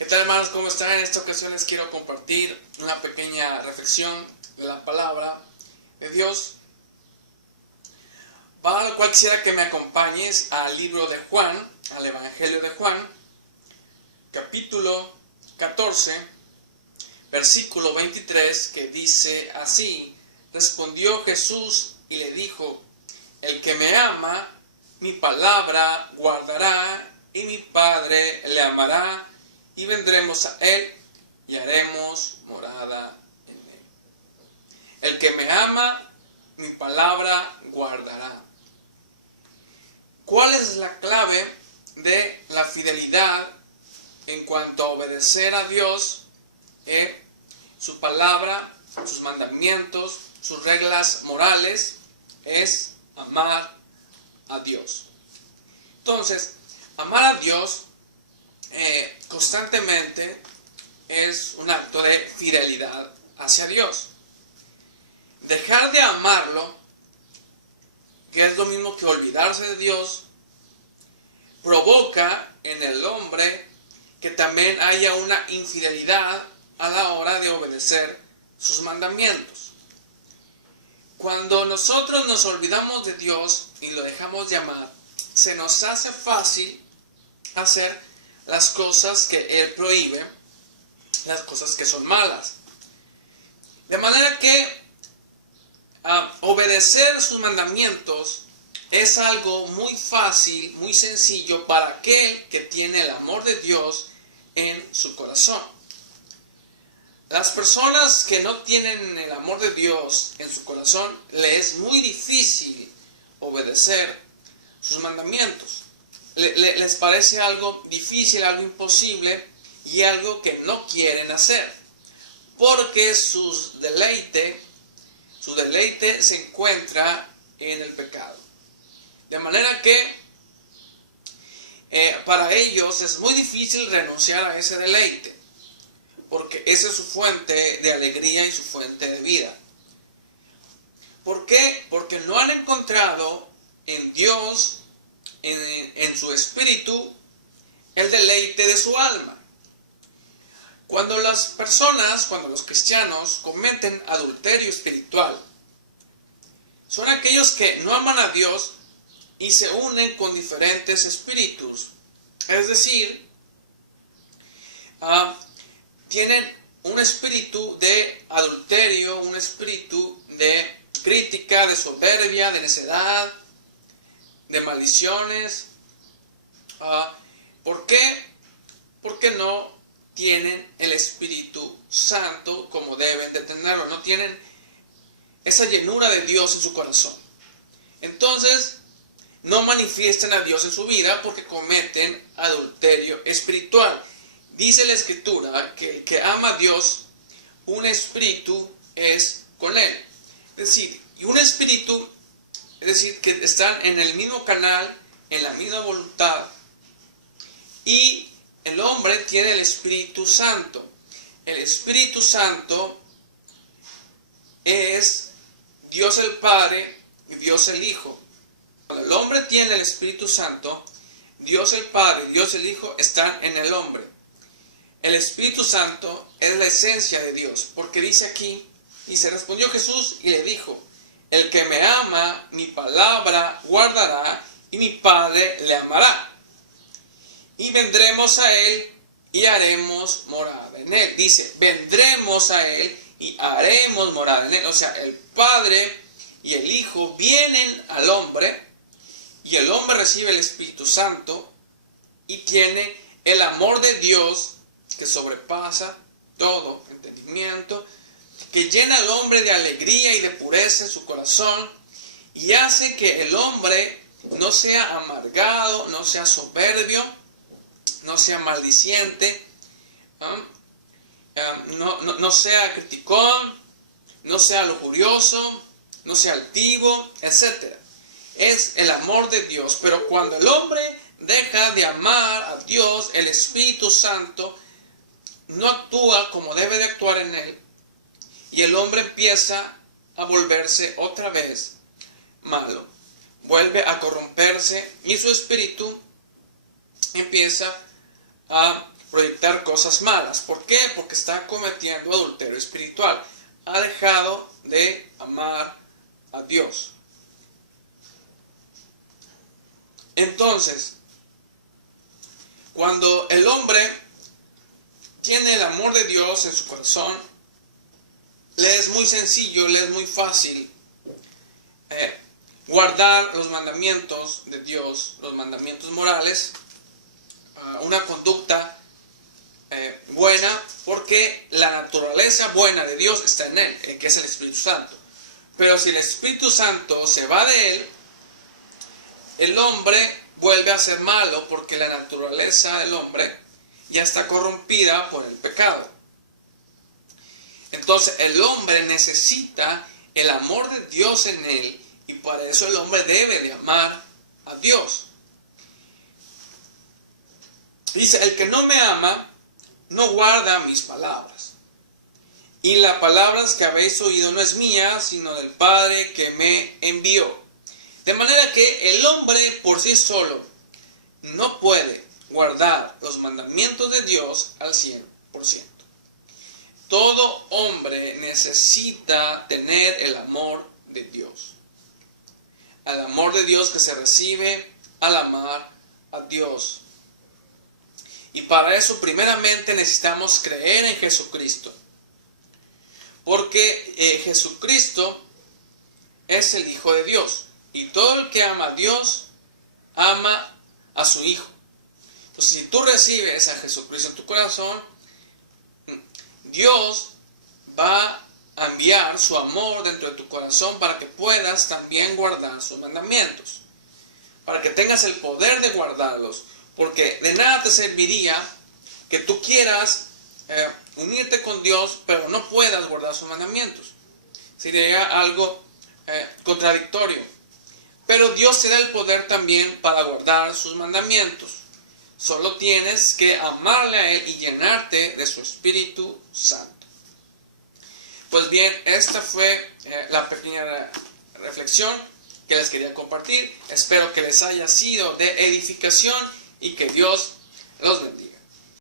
¿Qué tal, hermanos? ¿Cómo están? En esta ocasión les quiero compartir una pequeña reflexión de la palabra de Dios, para lo cual quisiera que me acompañes al libro de Juan, al Evangelio de Juan, capítulo 14, versículo 23, que dice así: respondió Jesús y le dijo: el que me ama, mi palabra guardará, y mi Padre le amará, y vendremos a él y haremos morada en él. El que me ama, mi palabra guardará. ¿Cuál es la clave de la fidelidad en cuanto a obedecer a Dios? Su palabra, sus mandamientos, sus reglas morales, es amar a Dios. Entonces, amar a Dios constantemente es un acto de fidelidad hacia Dios. Dejar de amarlo, que es lo mismo que olvidarse de Dios, provoca en el hombre que también haya una infidelidad a la hora de obedecer sus mandamientos. Cuando nosotros nos olvidamos de Dios y lo dejamos de amar, se nos hace fácil hacer las cosas que Él prohíbe, las cosas que son malas. De manera que obedecer sus mandamientos es algo muy fácil, muy sencillo para aquel que tiene el amor de Dios en su corazón. Las personas que no tienen el amor de Dios en su corazón, les es muy difícil obedecer sus mandamientos. Les parece algo difícil, algo imposible y algo que no quieren hacer, porque su deleite se encuentra en el pecado. De manera que para ellos es muy difícil renunciar a ese deleite, porque esa es su fuente de alegría y su fuente de vida. ¿Por qué? Porque no han encontrado en Dios, en su espíritu, el deleite de su alma. Cuando los cristianos cometen adulterio espiritual, son aquellos que no aman a Dios y se unen con diferentes espíritus. Es decir, tienen un espíritu de adulterio, un espíritu de crítica, de soberbia, de necedad, de maldiciones. ¿Por qué? Porque no tienen el Espíritu Santo como deben de tenerlo. No tienen esa llenura de Dios en su corazón. Entonces, no manifiestan a Dios en su vida porque cometen adulterio espiritual. Dice la Escritura que el que ama a Dios, un espíritu es con él. Es decir, y un espíritu, es decir, que están en el mismo canal, en la misma voluntad. Y el hombre tiene el Espíritu Santo. El Espíritu Santo es Dios el Padre y Dios el Hijo. Cuando el hombre tiene el Espíritu Santo, Dios el Padre y Dios el Hijo están en el hombre. El Espíritu Santo es la esencia de Dios, porque dice aquí, y se respondió Jesús y le dijo: el que me ama, mi palabra guardará, y mi Padre le amará. Y vendremos a él y haremos morada en él. Dice, vendremos a él y haremos morada en él. O sea, el Padre y el Hijo vienen al hombre, y el hombre recibe el Espíritu Santo y tiene el amor de Dios que sobrepasa todo entendimiento, que llena al hombre de alegría y de pureza en su corazón, y hace que el hombre no sea amargado, no sea soberbio, no sea maldiciente, no sea criticón, no sea lujurioso, no sea altivo, etc. Es el amor de Dios. Pero cuando el hombre deja de amar a Dios, el Espíritu Santo no actúa como debe de actuar en él, y el hombre empieza a volverse otra vez malo. Vuelve a corromperse y su espíritu empieza a proyectar cosas malas. ¿Por qué? Porque está cometiendo adulterio espiritual. Ha dejado de amar a Dios. Entonces, cuando el hombre tiene el amor de Dios en su corazón, le es muy sencillo, le es muy fácil guardar los mandamientos de Dios, los mandamientos morales, una conducta buena, porque la naturaleza buena de Dios está en él, que es el Espíritu Santo. Pero si el Espíritu Santo se va de él, el hombre vuelve a ser malo, porque la naturaleza del hombre ya está corrompida por el pecado. Entonces el hombre necesita el amor de Dios en él, y para eso el hombre debe de amar a Dios. Dice, el que no me ama, no guarda mis palabras. Y las palabras que habéis oído no es mía, sino del Padre que me envió. De manera que el hombre por sí solo no puede guardar los mandamientos de Dios al 100%. Todo hombre necesita tener el amor de Dios. El amor de Dios que se recibe al amar a Dios. Y para eso primeramente necesitamos creer en Jesucristo. Porque Jesucristo es el Hijo de Dios. Y todo el que ama a Dios, ama a su Hijo. Entonces, si tú recibes a Jesucristo en tu corazón, Dios va a enviar su amor dentro de tu corazón para que puedas también guardar sus mandamientos. Para que tengas el poder de guardarlos. Porque de nada te serviría que tú quieras unirte con Dios, pero no puedas guardar sus mandamientos. Sería algo contradictorio. Pero Dios te da el poder también para guardar sus mandamientos. Solo tienes que amarle a Él y llenarte de su Espíritu Santo. Pues bien, esta fue la pequeña reflexión que les quería compartir. Espero que les haya sido de edificación y que Dios los bendiga.